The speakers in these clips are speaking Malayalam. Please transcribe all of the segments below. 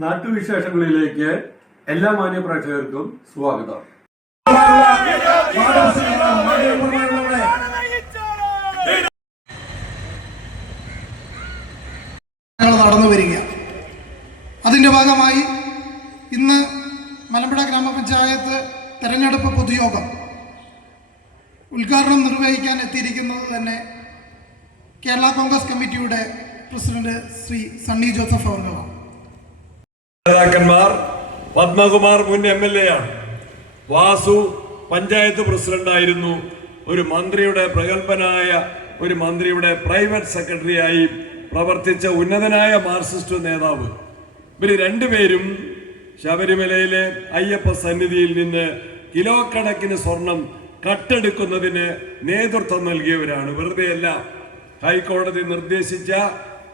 നാട്ടുവിശേഷങ്ങളിലേക്ക് എല്ലാ മാന്യ പ്രേക്ഷകർക്കും സ്വാഗതം നടന്നു വരിക അതിന്റെ ഭാഗമായി ഇന്ന് മലമ്പുഴ ഗ്രാമപഞ്ചായത്ത് തെരഞ്ഞെടുപ്പ് പൊതുയോഗം ഉദ്ഘാടനം നിർവഹിക്കാൻ എത്തിയിരിക്കുന്നത് തന്നെ കേരള കോൺഗ്രസ് കമ്മിറ്റിയുടെ പ്രസിഡന്റ് ശ്രീ സണ്ണി ജോസഫ് അവർകളാണ് നേതാക്കന്മാർ പത്മകുമാർ മുൻ എം എൽ എ ആണ്. വാസു പഞ്ചായത്ത് പ്രസിഡന്റായിരുന്നു. ഒരു മന്ത്രിയുടെ പ്രഗത്ഭനായ ഒരു മന്ത്രിയുടെ പ്രൈവറ്റ് സെക്രട്ടറിയായി പ്രവർത്തിച്ച ഉന്നതനായ മാർക്സിസ്റ്റ് നേതാവ്. ഇവർ രണ്ടുപേരും ശബരിമലയിലെ അയ്യപ്പ സന്നിധിയിൽ നിന്ന് കിലോ കണക്കിന് സ്വർണം കട്ടെടുക്കുന്നതിന് നേതൃത്വം നൽകിയവരാണ്. വെറുതെയല്ല ഹൈക്കോടതി നിർദ്ദേശിച്ച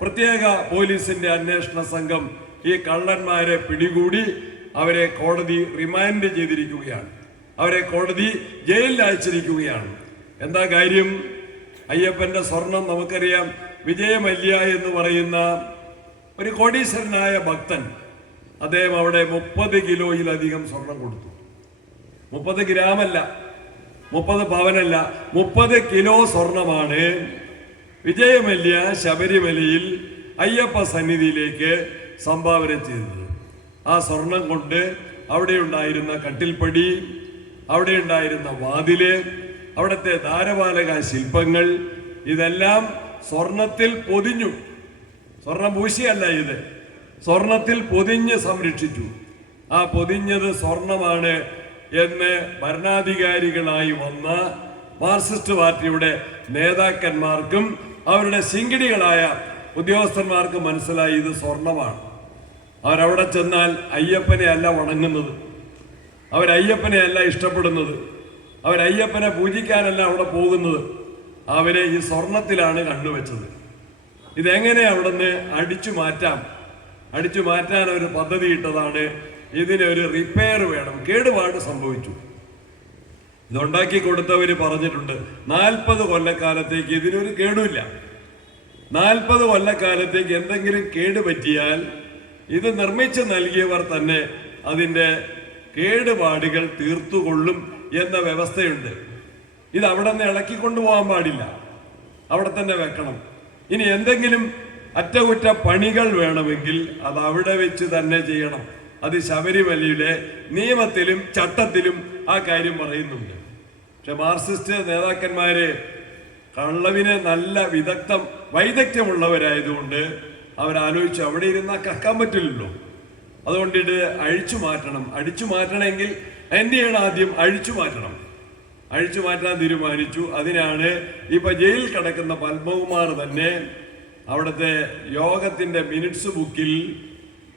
പ്രത്യേക പോലീസിന്റെ അന്വേഷണ സംഘം ഈ കള്ളന്മാരെ പിടികൂടി അവരെ കോടതി റിമാൻഡ് ചെയ്തിരിക്കുകയാണ്. അവരെ കോടതി ജയിലിൽ അയച്ചിരിക്കുകയാണ്. എന്താ കാര്യം? അയ്യപ്പന്റെ സ്വർണം നമുക്കറിയാം. വിജയമല്യ എന്ന് പറയുന്ന ഒരു കോടീശ്വരനായ ഭക്തൻ അദ്ദേഹം അവിടെ മുപ്പത് കിലോയിലധികം സ്വർണം കൊടുത്തു. മുപ്പത് ഗ്രാമല്ല മുപ്പത് പവനല്ല മുപ്പത് കിലോ സ്വർണമാണ് വിജയമല്യ ശബരിമലയിൽ അയ്യപ്പ സന്നിധിയിലേക്ക് സംഭാവന ചെയ്തത്. ആ സ്വർണം കൊണ്ട് അവിടെ ഉണ്ടായിരുന്ന കട്ടിൽപ്പടി അവിടെ ഉണ്ടായിരുന്ന വാതിൽ അവിടുത്തെ ധാരപാലക ശില്പങ്ങൾ ഇതെല്ലാം സ്വർണത്തിൽ പൊതിഞ്ഞു. സ്വർണം പൂശിയല്ല ഇത്. സ്വർണത്തിൽ പൊതിഞ്ഞ് സംരക്ഷിച്ചു. ആ പൊതിഞ്ഞത് സ്വർണമാണ് എന്ന് ഭരണാധികാരികളായി വന്ന മാർക്സിസ്റ്റ് പാർട്ടിയുടെ നേതാക്കന്മാർക്കും അവരുടെ ശിങ്കിടികളായ ഉദ്യോഗസ്ഥന്മാർക്കും മനസ്സിലായി ഇത് സ്വർണമാണ്. അവരവിടെ ചെന്നാൽ അയ്യപ്പനെ അല്ല വണങ്ങുന്നത്. അവരയ്യപ്പനെ അല്ല ഇഷ്ടപ്പെടുന്നത്. അവരയ്യപ്പനെ പൂജിക്കാനല്ല അവിടെ പോകുന്നത്. അവരെ ഈ സ്വർണത്തിലാണ് കണ്ടുവച്ചത്. ഇതെങ്ങനെ അവിടുന്ന് അടിച്ചു മാറ്റാം? അടിച്ചു മാറ്റാൻ ഒരു പദ്ധതി ഇട്ടതാണ്. ഇതിനൊരു റിപ്പയർ വേണം. കേടുപാട് സംഭവിച്ചു. ഇതുണ്ടാക്കി കൊടുത്തവർ പറഞ്ഞിട്ടുണ്ട് നാൽപ്പത് കൊല്ലക്കാലത്തേക്ക് ഇതിനൊരു കേടുമില്ല. നാൽപ്പത് കൊല്ലക്കാലത്തേക്ക് എന്തെങ്കിലും കേട് പറ്റിയാൽ ഇത് നിർമ്മിച്ചു നൽകിയവർ തന്നെ അതിന്റെ കേടുപാടുകൾ തീർത്തുകൊള്ളും എന്ന വ്യവസ്ഥയുണ്ട്. ഇത് അവിടെ നിന്ന് ഇളക്കിക്കൊണ്ടുപോകാൻ പാടില്ല. അവിടെ തന്നെ വെക്കണം. ഇനി എന്തെങ്കിലും അറ്റകുറ്റ പണികൾ വേണമെങ്കിൽ അത് അവിടെ വെച്ച് തന്നെ ചെയ്യണം. അത് ശബരിമലയുടെ നിയമത്തിലും ചട്ടത്തിലും ആ കാര്യം പറയുന്നുണ്ട്. പക്ഷെ മാർസിസ്റ്റ് നേതാക്കന്മാര് കള്ളവിന് നല്ല വിദഗ്ധം വൈദഗ്ധ്യമുള്ളവരായതുകൊണ്ട് അവരാലോചിച്ചു അവിടെ ഇരുന്നാൽ കക്കാൻ പറ്റില്ലല്ലോ. അതുകൊണ്ട് ഇത് അഴിച്ചു മാറ്റണം. അടിച്ചു മാറ്റണമെങ്കിൽ എന്നെയാണ് ആദ്യം അഴിച്ചു മാറ്റണം. അഴിച്ചു മാറ്റാൻ തീരുമാനിച്ചു. അതിനാണ് ഇപ്പൊ ജയിലിൽ കിടക്കുന്ന പത്മകുമാർ തന്നെ അവിടുത്തെ യോഗത്തിന്റെ മിനിറ്റ്സ് ബുക്കിൽ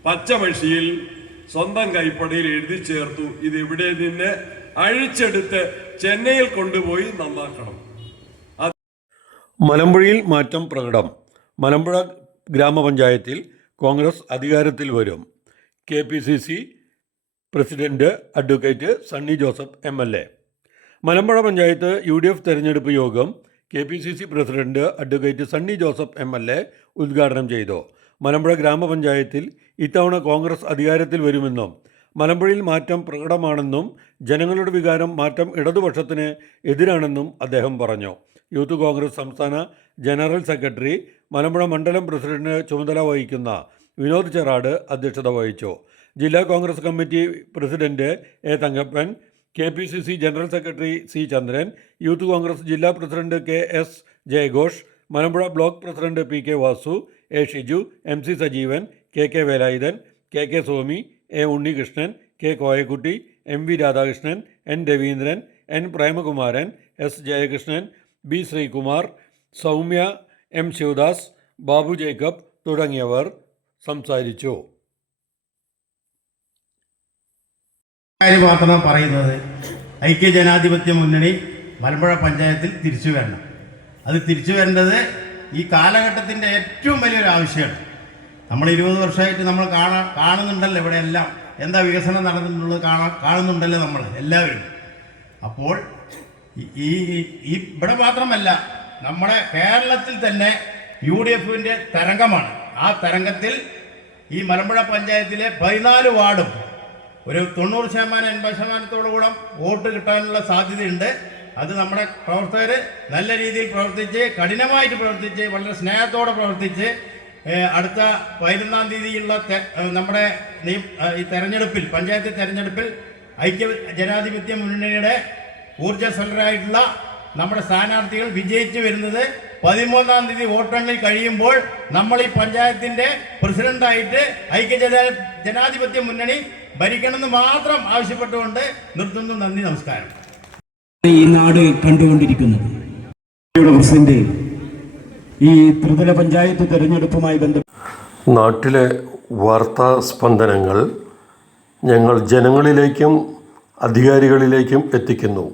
പച്ചമഷിയിൽ സ്വന്തം കൈപ്പടയിൽ എഴുതി ചേർത്തു. ഇത് ഇവിടെ നിന്ന് അഴിച്ചെടുത്ത് ചെന്നൈയിൽ കൊണ്ടുപോയി നന്നാക്കണം. മലമ്പുഴയിൽ മാറ്റം പ്രകടം. മലമ്പുഴ ഗ്രാമപഞ്ചായത്തിൽ കോൺഗ്രസ് അധികാരത്തിൽ വരും. K P C C president advocate Sunny Joseph M L A. Malampuzha panchayat U D F തെരഞ്ഞെടുപ്പ് യോഗം K P C C president advocate Sunny Joseph M L A ഉദ്ഘാടനം ചെയ്തു. മലമ്പുഴ ഗ്രാമപഞ്ചായത്തിൽ ഇത്തവണ കോൺഗ്രസ് അധികാരത്തിൽ വരുമെന്നും മലമ്പുഴയിൽ മാറ്റം പ്രകടമാണെന്നും ജനങ്ങളുടെ വികാരം മാറ്റം ഇടതുപക്ഷത്തിന് എതിരാണെന്നും അദ്ദേഹം പറഞ്ഞു. യൂത്ത് കോൺഗ്രസ് സംസ്ഥാന ജനറൽ സെക്രട്ടറി മലമ്പുഴ മണ്ഡലം പ്രസിഡന്റിന് ചുമതല വഹിക്കുന്ന വിനോദ് ചെറാട് അധ്യക്ഷത വഹിച്ചു. ജില്ലാ Congress committee president A Thankappan K P C C general secretary C Chandran youth Congress ജില്ലാ president K S ജയഘോഷ് Malampuzha block president P K Vasu A Shiju M C Sajeevan K K Velayudhan K K Swami A Unnikrishnan K Koyakutty M V Radhakrishnan N Raveendran N Premakumaran S Jayakrishnan B Sreekumar Soumya M Sivadas Babu Jacob തുടങ്ങിയവർ സംസാരിച്ചു. മാത്രമാണ് പറയുന്നത് ഐക്യജനാധിപത്യ മുന്നണി മലമ്പുഴ പഞ്ചായത്തിൽ തിരിച്ചു വരണം. അത് തിരിച്ചു വരേണ്ടത് ഈ കാലഘട്ടത്തിന്റെ ഏറ്റവും വലിയൊരു ആവശ്യമാണ്. നമ്മൾ ഇരുപത് വർഷമായിട്ട് നമ്മൾ കാണാ കാണുന്നുണ്ടല്ലോ ഇവിടെ എല്ലാം എന്താ വികസനം നടന്നിട്ടുള്ളത് കാണാ കാണുന്നുണ്ടല്ലോ നമ്മൾ എല്ലാവരും. അപ്പോൾ ഈ ഈ ഇവിടെ മാത്രമല്ല നമ്മുടെ കേരളത്തിൽ തന്നെ യു ഡി എഫിന്റെ തരംഗമാണ്. ആ തരംഗത്തിൽ ഈ മലമ്പുഴ പഞ്ചായത്തിലെ പതിനാല് വാർഡും ഒരു തൊണ്ണൂറ് ശതമാനം എൺപത് ശതമാനത്തോടുകൂടം വോട്ട് കിട്ടാനുള്ള സാധ്യതയുണ്ട്. അത് നമ്മുടെ പ്രവർത്തകർ നല്ല രീതിയിൽ പ്രവർത്തിച്ച് കഠിനമായിട്ട് പ്രവർത്തിച്ച് വളരെ സ്നേഹത്തോടെ പ്രവർത്തിച്ച് അടുത്ത പതിനൊന്നാം തീയതിയുള്ള നമ്മുടെ ഈ തെരഞ്ഞെടുപ്പിൽ പഞ്ചായത്ത് തെരഞ്ഞെടുപ്പിൽ ഐക്യ ജനാധിപത്യ മുന്നണിയുടെ ഊർജസ്വലരായിട്ടുള്ള നമ്മുടെ സ്ഥാനാർത്ഥികൾ വിജയിച്ചു വരുന്നത് പതിമൂന്നാം തീയതി വോട്ടെണ്ണൽ കഴിയുമ്പോൾ നമ്മൾ ഈ പഞ്ചായത്തിന്റെ പ്രസിഡന്റായിട്ട് ഐക്യജന ജനാധിപത്യ മുന്നണി ഭരിക്കണമെന്ന് മാത്രം ആവശ്യപ്പെട്ടുകൊണ്ട് നിർത്തുന്നു. നന്ദി നമസ്കാരം. ഈ നാട് കണ്ടുകൊണ്ടിരിക്കുന്നത്. പ്രസിഡന്റ് ഈ ത്രിതല പഞ്ചായത്ത് തെരഞ്ഞെടുപ്പുമായി ബന്ധപ്പെട്ട് നാട്ടിലെ വാർത്താ സ്പന്ദനങ്ങൾ ഞങ്ങൾ ജനങ്ങളിലേക്കും അധികാരികളിലേക്കും എത്തിക്കുന്നു.